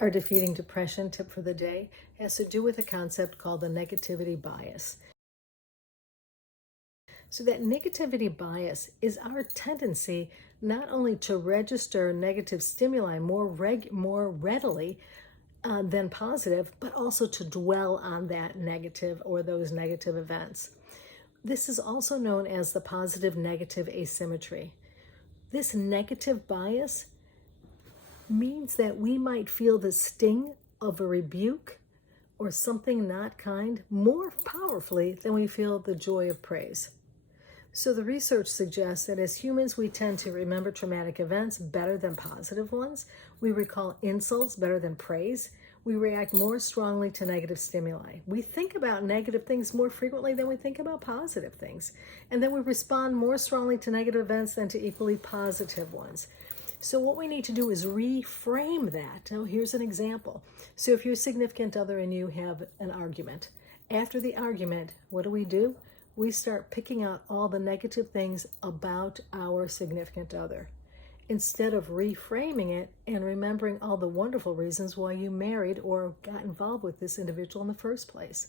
Our defeating depression tip for the day has to do with a concept called the negativity bias. So that negativity bias is our tendency not only to register negative stimuli more readily than positive, but also to dwell on that negative or those negative events. This is also known as the positive-negative asymmetry. This negative bias means that we might feel the sting of a rebuke or something not kind more powerfully than we feel the joy of praise. So the research suggests that as humans, we tend to remember traumatic events better than positive ones. We recall insults better than praise. We react more strongly to negative stimuli. We think about negative things more frequently than we think about positive things. And then we respond more strongly to negative events than to equally positive ones. So what we need to do is reframe that. Now, here's an example. So if your significant other and you have an argument, after the argument, what do? We start picking out all the negative things about our significant other, instead of reframing it and remembering all the wonderful reasons why you married or got involved with this individual in the first place.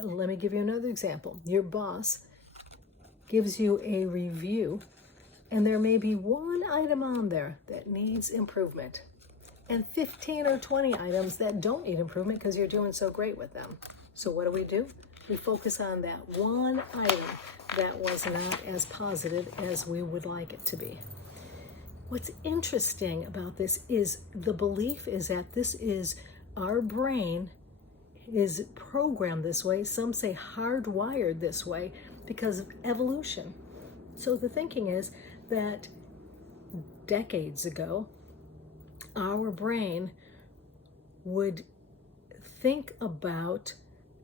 Let me give you another example. Your boss gives you a review, and there may be one item on there that needs improvement, and 15 or 20 items that don't need improvement because you're doing so great with them. So what do? We focus on that one item that was not as positive as we would like it to be. What's interesting about this is the belief is that this is our brain is programmed this way. Some say hardwired this way because of evolution. So the thinking is that decades ago, our brain would think about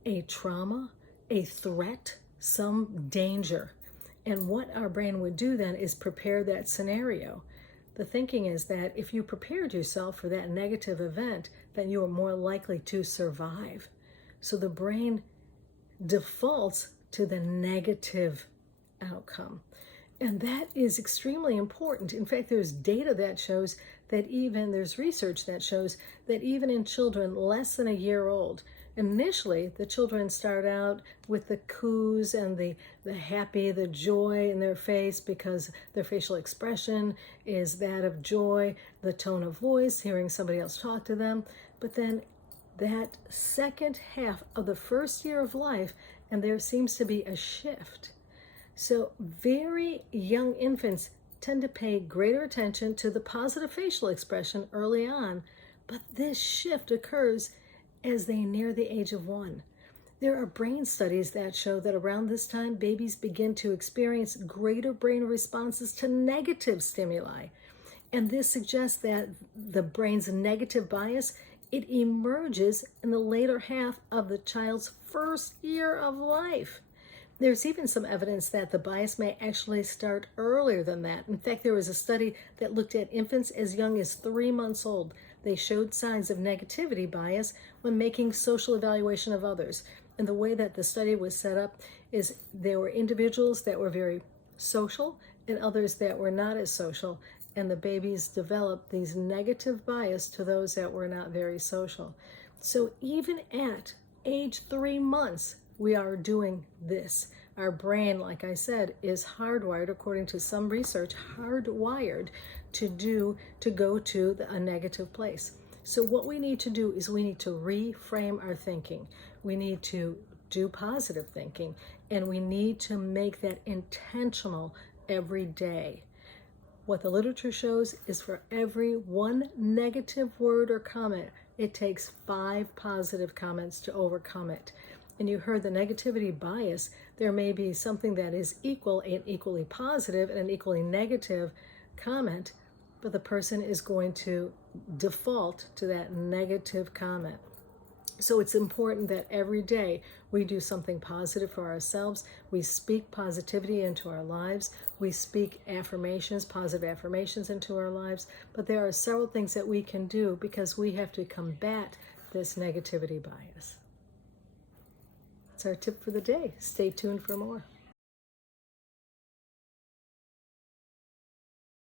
a trauma, a threat, some danger. And what our brain would do then is prepare that scenario. The thinking is that if you prepared yourself for that negative event, then you are more likely to survive. So the brain defaults to the negative outcome. And that is extremely important. In fact, there's data that shows that there's research that shows that even in children less than a year old, initially, the children start out with the coos and the happy, the joy in their face because their facial expression is that of joy, the tone of voice, hearing somebody else talk to them. But then that second half of the first year of life, and there seems to be a shift. So very young infants tend to pay greater attention to the positive facial expression early on, but this shift occurs as they near the age of 1. There are brain studies that show that around this time, babies begin to experience greater brain responses to negative stimuli. And this suggests that the brain's negative bias, it emerges in the later half of the child's first year of life. There's even some evidence that the bias may actually start earlier than that. In fact, there was a study that looked at infants as young as 3 months old. They showed signs of negativity bias when making social evaluation of others. And the way that the study was set up is there were individuals that were very social and others that were not as social. And the babies developed these negative bias to those that were not very social. So even at age 3 months, we are doing this. Our brain, like I said, is hardwired, according to some research, hardwired to go to a negative place. So what we need to do is we need to reframe our thinking. We need to do positive thinking, and we need to make that intentional every day. What the literature shows is for every one negative word or comment, it takes 5 positive comments to overcome it. And you heard the negativity bias, there may be something that is an equally positive and an equally negative comment, but the person is going to default to that negative comment. So it's important that every day we do something positive for ourselves. We speak positivity into our lives. We speak affirmations, positive affirmations into our lives. But there are several things that we can do because we have to combat this negativity bias. That's our tip for the day. Stay tuned for more.